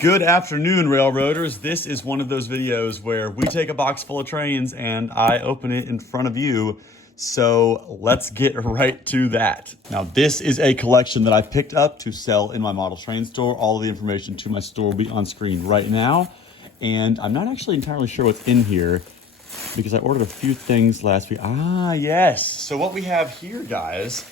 Good afternoon, Railroaders. This is one of those videos where we take a box full of trains and I open it in front of you. So let's get right to that. Now, this is a collection that I picked up to sell in my model train store. All of the information to my store will be on screen right now. And I'm not actually entirely sure what's in here because I ordered a few things last week. Yes. So what we have here, guys,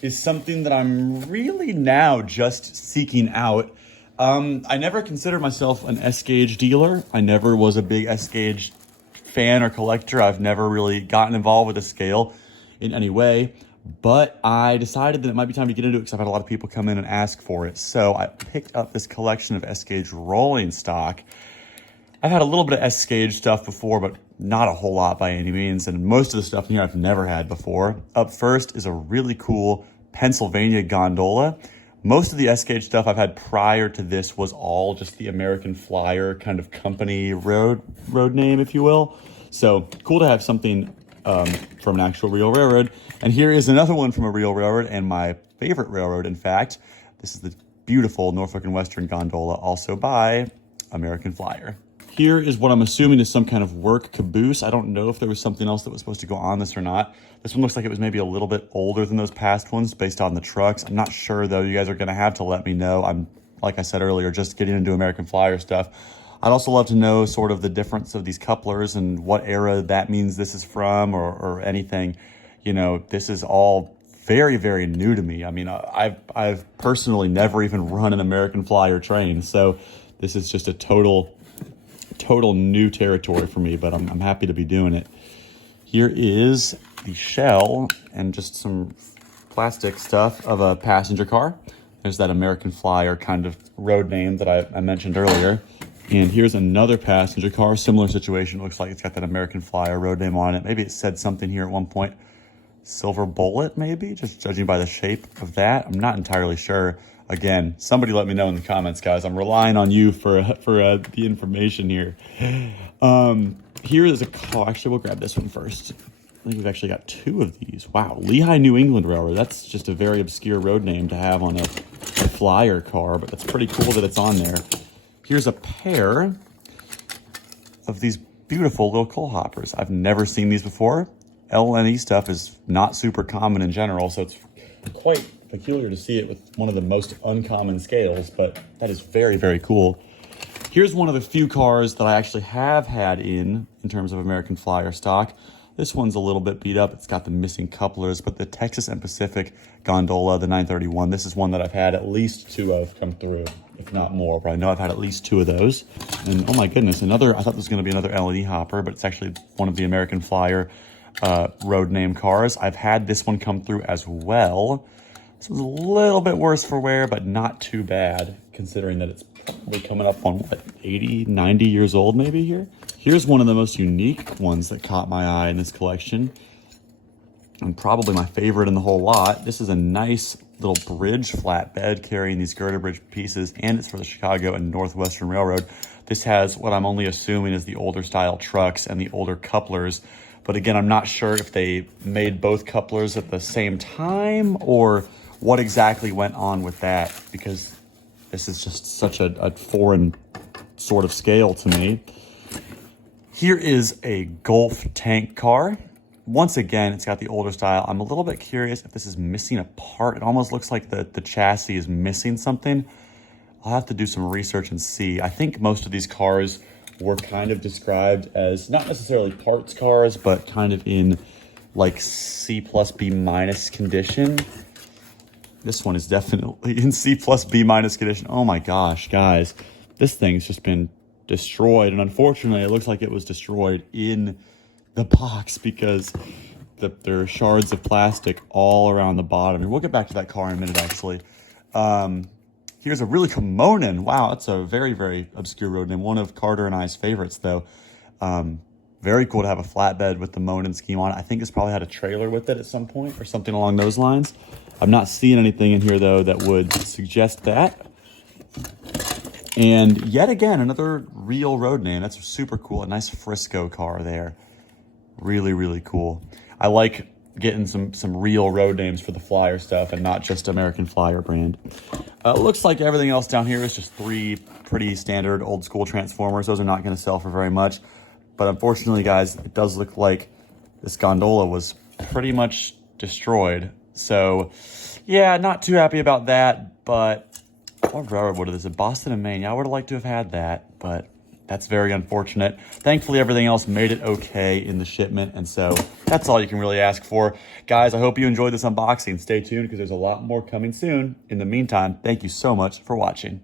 is something that I'm really now just seeking out. I never considered myself an S-gauge dealer. I never was a big S-gauge fan or collector. I've never really gotten involved with a scale in any way, but I decided that it might be time to get into it because I've had a lot of people come in and ask for it. So I picked up this collection of S-gauge rolling stock. I've had a little bit of S-gauge stuff before, but not a whole lot by any means. And most of the stuff in here I've never had before. Up first is a really cool Pennsylvania gondola. Most of the S-gauge stuff I've had prior to this was all just the American Flyer kind of company road name, if you will. So cool to have something from an actual real railroad. And here is another one from a real railroad, and my favorite railroad, in fact. This is the beautiful Norfolk and Western gondola, also by American Flyer. Here is what I'm assuming is some kind of work caboose. I don't know if there was something else that was supposed to go on this or not. This one looks like it was maybe a little bit older than those past ones based on the trucks. I'm not sure, though. You guys are going to have to let me know. I'm, like I said earlier, just getting into American Flyer stuff. I'd also love to know sort of the difference of these couplers and what era that means this is from, or anything. You know, this is all very, very new to me. I mean, I've personally never even run an American Flyer train, so this is just a total new territory for me, but I'm happy to be doing it. Here is the shell and just some plastic stuff of a passenger car. There's that American Flyer kind of road name that I mentioned earlier. And here's another passenger car, similar situation. It looks like it's got that American Flyer road name on it. Maybe it said something here at one point. Silver Bullet, maybe, just judging by the shape of that. I'm not entirely sure. Again, somebody let me know in the comments, guys. I'm relying on you for the information here. Here is a car. Actually, we'll grab this one first. I think we've actually got two of these. Wow, Lehigh, New England Railroad. That's just a very obscure road name to have on a Flyer car, but that's pretty cool that it's on there. Here's a pair of these beautiful little coal hoppers. I've never seen these before. LNE stuff is not super common in general, so it's quite peculiar to see it with one of the most uncommon scales, but that is very, very cool. Here's one of the few cars that I actually have had in terms of American Flyer stock. This one's a little bit beat up. It's got the missing couplers, but the Texas and Pacific gondola, the 931, this is one that I've had at least two of come through, if not more, but I know I've had at least two of those. And oh my goodness, I thought this was gonna be another LNE hopper, but it's actually one of the American Flyer road name cars. I've had this one come through as well. This was a little bit worse for wear, but not too bad, considering that it's probably coming up on, what, 80, 90 years old maybe here? Here's one of the most unique ones that caught my eye in this collection, and probably my favorite in the whole lot. This is a nice little bridge flatbed carrying these girder bridge pieces, and it's for the Chicago and Northwestern Railroad. This has what I'm only assuming is the older style trucks and the older couplers. But again, I'm not sure if they made both couplers at the same time or what exactly went on with that, because this is just such a foreign sort of scale to me. Here is a Gulf tank car. Once again, it's got the older style. I'm a little bit curious if this is missing a part. It almost looks like the chassis is missing something. I'll have to do some research and see. I think most of these cars were kind of described as not necessarily parts cars, but kind of in like C plus B minus condition. This one is definitely in C plus B minus condition. Oh my gosh, guys, this thing's just been destroyed. And unfortunately, it looks like it was destroyed in the box because there are shards of plastic all around the bottom. And we'll get back to that car in a minute, actually. Here's a really cool Monin. Wow, that's a very, very obscure road name. One of Carter and I's favorites, though. Very cool to have a flatbed with the Monin scheme on it. I think it's probably had a trailer with it at some point or something along those lines. I'm not seeing anything in here, though, that would suggest that. And yet again, another real road name. That's super cool. A nice Frisco car there. Really, really cool. I like getting some real road names for the Flyer stuff and not just American Flyer brand. Looks like everything else down here is just 3 pretty standard old school Transformers. Those are not going to sell for very much. But unfortunately, guys, it does look like this gondola was pretty much destroyed. So, yeah, not too happy about that. But what railroad would it is? Boston and Maine. Yeah, I would have liked to have had that, but that's very unfortunate. Thankfully, everything else made it okay in the shipment, and so that's all you can really ask for. Guys, I hope you enjoyed this unboxing. Stay tuned because there's a lot more coming soon. In the meantime, thank you so much for watching.